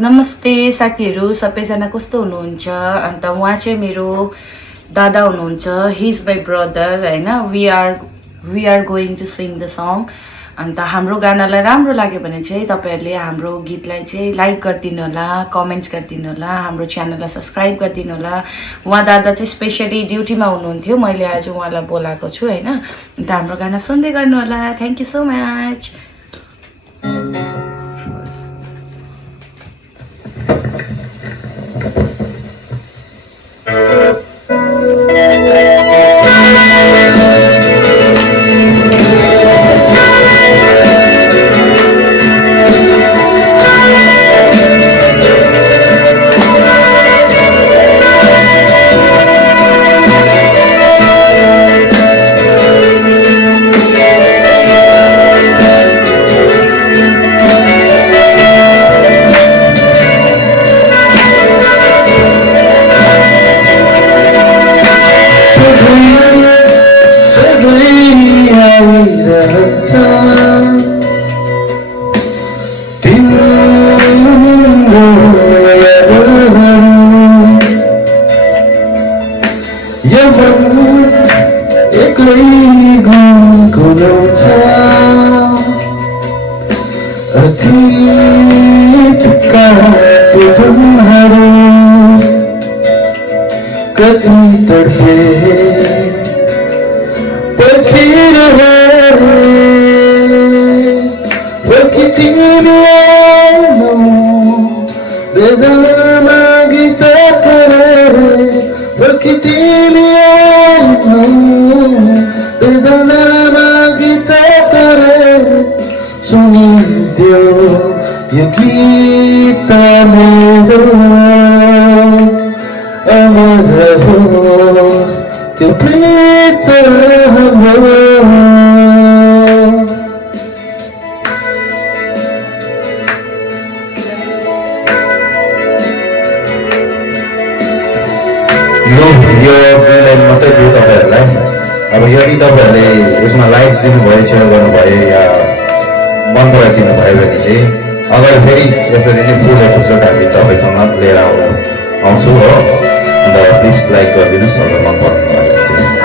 नमस्ते साथीहरू सबैजना कस्तो हुनुहुन्छ अन्त उहाँ चाहिँ मेरो दादा हुनुहुन्छ हि इज माई ब्रदर हैन we are going to sing the song अन्त हाम्रो गानालाई राम्रो लाग्यो भने चाहिँ तपाईहरुले हाम्रो गीतलाई चाहिँ लाइक गरिदिनु होला कमेन्ट्स गरिदिनु होला हाम्रो च्यानललाई सब्स्क्राइब गरिदिनु होला उहाँ दादा चाहिँ स्पेशली ड्युटीमा हुनुहुन्थ्यो मैले आज उहाँलाई बोलाएको छु हैन अन्त हाम्रो गाना सुन्दै गर्नु होला थ्यांक यू सो मच अब यदि तपाईहरुले यसमा लाइक्स दिनुभयो शेयर गर्नुभयो या मन पराइदिनु भयो भने चाहिँ अगाडि फेरि यसरी नै फुल एपिसोड हामी तपाईसँग लिएर आउँछु हो अन्त प्लिज लाइक गरिदिनुस् अगर मन पर्नु भयो भने चाहिँ